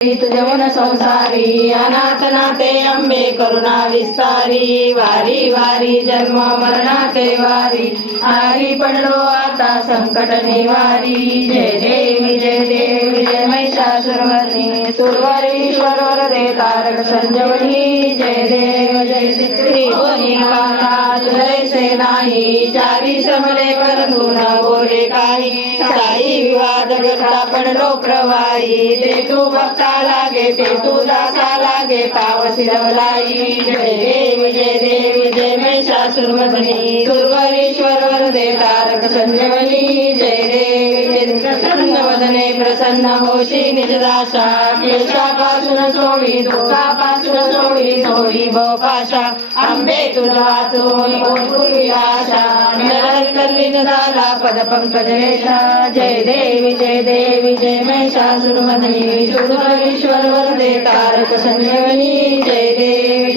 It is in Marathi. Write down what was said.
तुझे मन संसारी अनाथ नाथे अंबे करुणा विस्तारी वारी वारी जन्म मरणाचे वारी आरी पडलो आता संकट निवारी जय देवी जय महिषासुरमर्दिनी सुरवरीश्वर वरदे तारक संजीवनी जय देव त्रिभुवनी महाराज जैसे नाही चारी श्रमले परंतु न बोले काही साई विवाद करता पडलो प्रवाही ते तू भक्ता लागे ते तू दासा लागे पावसी रवलाई जय देवी महिषासुरमर्दिनी सुरवरीश्वर वरदे तारक संजीवनी जय देवी प्रसन्न वदने प्रसन्न होशी निज दासा क्लेशापासून सोडी दुःखापासून सोडी भोपाशा आंबे तुझ वाचून पूर्वी आशा तल्लीन झाला पद पंकज रेषा जय देवी जय महिषासुरमर्दिनी सुरवरीश्वर वरदे तारक संजीवनी जय देवी